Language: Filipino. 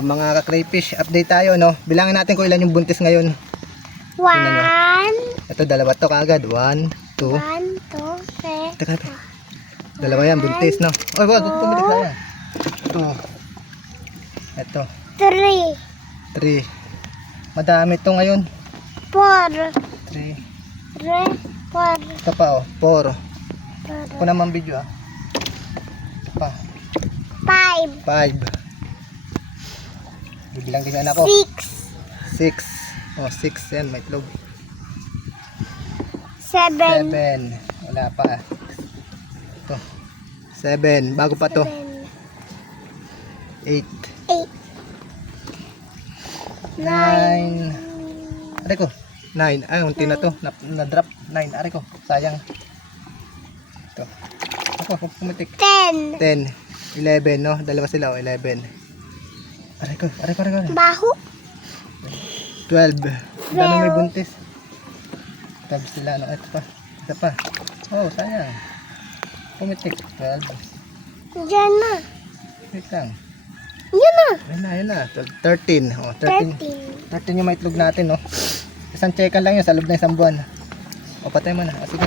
Mga ka-crayfish, update tayo, no? Bilangin natin kung ilan yung buntis ngayon. 1. Ito, dalawa to kaagad. 1, 2. 1, 2, 3. Teka. Dalawa yan, buntis, no? Oy, wag, pumitik na yan. Ito. 3. 3. Madami to ngayon. 4. 3. 4. Ito pa, 4. Ako naman video, Ito pa. 5. 5. Bibilang din anak ko. 6. 6. 6 yan, may itlog. 7. 7. Wala pa. Ito. 7. Bago pa to. 8. 8. 9. Aray ko. 9. Ay, unti na to. Na-drop. 9. Aray ko. Sayang. Ito. Ako, pumitik. 10. 10. 11, no? Dalawa sila, 11. Aray ko. Baho. 12. Dami may buntis. 12 sila, no? Ito pa. Ito pa. Sayang. Pumitik. 12. Diyan na. Wait lang. Yan na. 13. 13. 13 yung may itlog natin, no? Isang checkan lang yun sa loob ng isang buwan. Patay mo na. Sige.